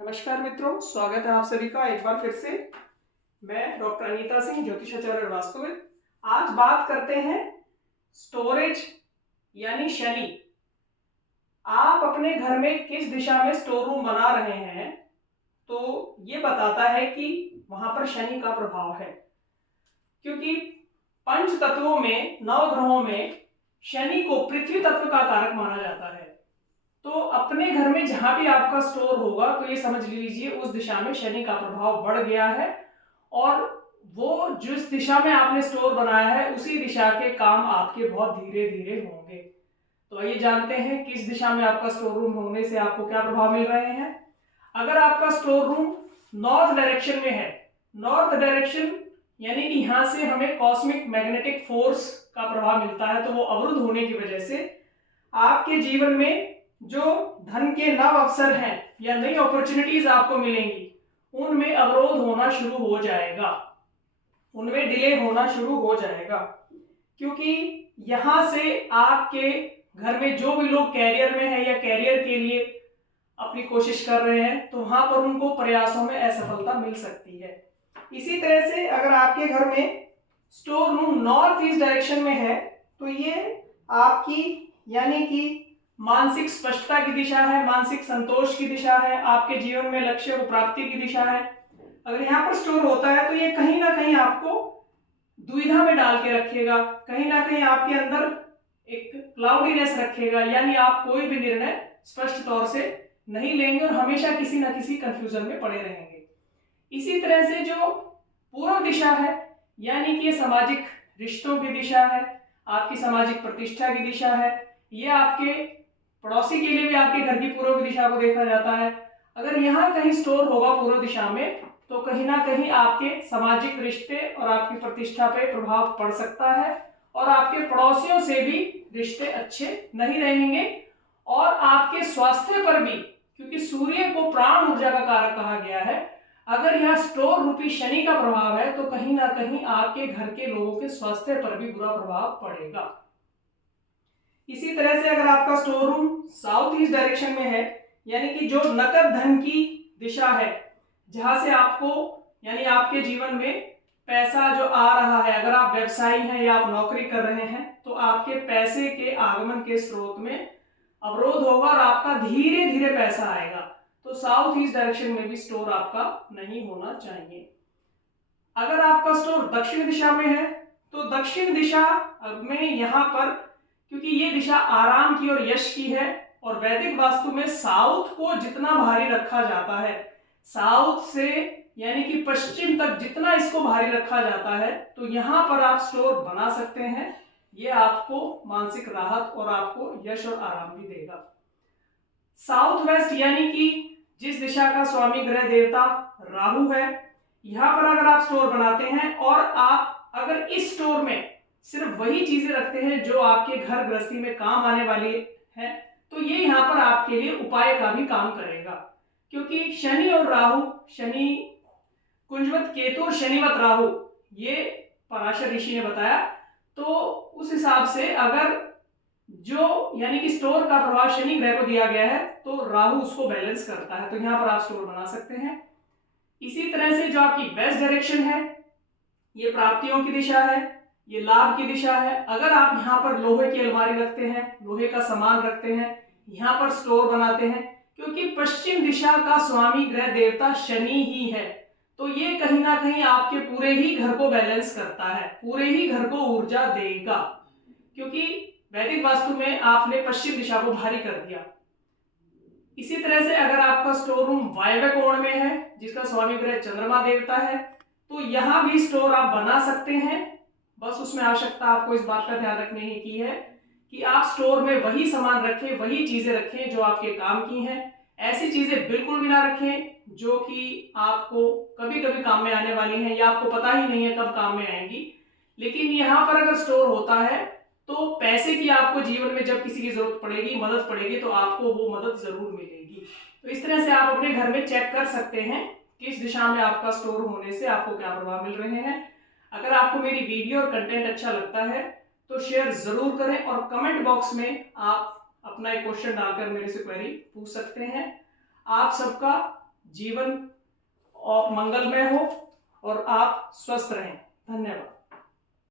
नमस्कार मित्रों, स्वागत है आप सभी का एक बार फिर से। मैं डॉक्टर अनीता सिंह, ज्योतिषाचार्य और वास्तुविद। आज बात करते हैं स्टोरेज यानी शनि। आप अपने घर में किस दिशा में स्टोर रूम बना रहे हैं तो ये बताता है कि वहां पर शनि का प्रभाव है, क्योंकि पंच तत्वों में, नव ग्रहों में शनि को पृथ्वी तत्व का कारक माना जाता है। तो अपने घर में जहां भी आपका स्टोर होगा तो ये समझ लीजिए उस दिशा में शनि का प्रभाव बढ़ गया है, और वो जिस दिशा में आपने स्टोर बनाया है उसी दिशा के काम आपके बहुत धीरे धीरे होंगे। तो आइए जानते हैं किस दिशा में आपका स्टोर रूम होने से आपको क्या प्रभाव मिल रहे हैं। अगर आपका स्टोर रूम नॉर्थ डायरेक्शन में है, नॉर्थ डायरेक्शन यानी कि यहां से हमें कॉस्मिक मैग्नेटिक फोर्स का प्रभाव मिलता है, तो वो अवरुद्ध होने की वजह से आपके जीवन में जो धन के नव अवसर हैं या नई अपॉर्चुनिटीज आपको मिलेंगी उनमें अवरोध होना शुरू हो जाएगा, उनमें डिले होना शुरू हो जाएगा। क्योंकि यहां से आपके घर में जो भी लोग कैरियर में है या कैरियर के लिए अपनी कोशिश कर रहे हैं तो वहां पर उनको प्रयासों में असफलता मिल सकती है। इसी तरह से अगर आपके घर में store room north east direction में है तो ये आपकी यानी कि मानसिक स्पष्टता की दिशा है, मानसिक संतोष की दिशा है, आपके जीवन में लक्ष्य प्राप्ति की दिशा है। अगर यहाँ पर स्टोर होता है तो ये कहीं ना कहीं आपको दुविधा में डाल के रखेगा, कहीं ना कहीं आपके अंदर एक क्लाउडीनेस रखेगा, यानी आप कोई भी निर्णय स्पष्ट तौर से नहीं लेंगे और हमेशा किसी ना किसी कंफ्यूजन में पड़े रहेंगे। इसी तरह से जो पूर्व दिशा है यानी कि ये सामाजिक रिश्तों की दिशा है, आपकी सामाजिक प्रतिष्ठा की दिशा है, ये आपके पड़ोसी के लिए भी आपके घर की पूर्व की दिशा को देखा जाता है। अगर यहाँ कहीं स्टोर होगा पूर्व दिशा में तो कहीं ना कहीं आपके सामाजिक रिश्ते और आपकी प्रतिष्ठा पे प्रभाव पड़ सकता है, और आपके पड़ोसियों से भी रिश्ते अच्छे नहीं रहेंगे, और आपके स्वास्थ्य पर भी, क्योंकि सूर्य को प्राण ऊर्जा का कारक कहा गया है, अगर यहाँ स्टोर रूपी शनि का प्रभाव है तो कहीं ना कहीं आपके घर के लोगों के स्वास्थ्य पर भी बुरा प्रभाव पड़ेगा। इसी तरह से अगर आपका store room south east direction में है यानी कि जो नकद धन की दिशा है, जहां से आपको यानी आपके जीवन में पैसा जो आ रहा है, अगर आप व्यवसायी हैं या आप नौकरी कर रहे हैं तो आपके पैसे के आगमन के स्रोत में अवरोध होगा और आपका धीरे धीरे पैसा आएगा। तो साउथ ईस्ट डायरेक्शन में भी स्टोर आपका नहीं होना चाहिए। अगर आपका स्टोर दक्षिण दिशा में है तो दक्षिण दिशा में यहाँ पर, क्योंकि ये दिशा आराम की और यश की है, और वैदिक वास्तु में साउथ को जितना भारी रखा जाता है, साउथ से यानी कि पश्चिम तक जितना इसको भारी रखा जाता है, तो यहाँ पर आप स्टोर बना सकते हैं। ये आपको मानसिक राहत और आपको यश और आराम भी देगा। साउथ वेस्ट यानी कि जिस दिशा का स्वामी ग्रह देवता राहु है, यहाँ पर अगर आप स्टोर बनाते हैं और आप अगर इस स्टोर में सिर्फ वही चीजें रखते हैं जो आपके घर गृहस्थी में काम आने वाली है, तो ये यहाँ पर आपके लिए उपाय का भी काम करेगा। क्योंकि शनि और राहु, शनि कुंजवत केतु और शनिवत राहु, ये पराशर ऋषि ने बताया। तो उस हिसाब से अगर जो यानी कि स्टोर का प्रभाव शनि ग्रह को दिया गया है तो राहु उसको बैलेंस करता है, तो यहाँ पर आप स्टोर बना सकते हैं। इसी तरह से जो आपकी वेस्ट डायरेक्शन है, ये प्राप्तियों की दिशा है, ये लाभ की दिशा है। अगर आप यहाँ पर लोहे की अलमारी रखते हैं, लोहे का सामान रखते हैं, यहाँ पर स्टोर बनाते हैं, क्योंकि पश्चिम दिशा का स्वामी ग्रह देवता शनि ही है, तो ये कहीं ना कहीं आपके पूरे ही घर को बैलेंस करता है, पूरे ही घर को ऊर्जा देगा। क्योंकि वैदिक वास्तु में आपने पश्चिम दिशा को भारी कर दिया। इसी तरह से अगर आपका स्टोर रूम वायव्य कोण में है जिसका स्वामी ग्रह चंद्रमा देवता है, तो यहां भी स्टोर आप बना सकते हैं। बस उसमें आवश्यकता आपको इस बात का ध्यान रखने की है कि आप स्टोर में वही सामान रखें, वही चीजें रखें जो आपके काम की हैं। ऐसी चीजें बिल्कुल भी ना रखें जो कि आपको कभी कभी काम में आने वाली हैं या आपको पता ही नहीं है कब काम में आएंगी। लेकिन यहाँ पर अगर स्टोर होता है तो पैसे की आपको जीवन में जब किसी की जरूरत पड़ेगी, मदद पड़ेगी, तो आपको वो मदद जरूर मिलेगी। तो इस तरह से आप अपने घर में चेक कर सकते हैं किस दिशा में आपका स्टोर होने से आपको क्या प्रभाव मिल रहे हैं। अगर आपको मेरी वीडियो और कंटेंट अच्छा लगता है तो शेयर जरूर करें, और कमेंट बॉक्स में आप अपना एक क्वेश्चन डालकर मेरे से क्वेरी पूछ सकते हैं। आप सबका जीवन और मंगलमय हो और आप स्वस्थ रहें। धन्यवाद।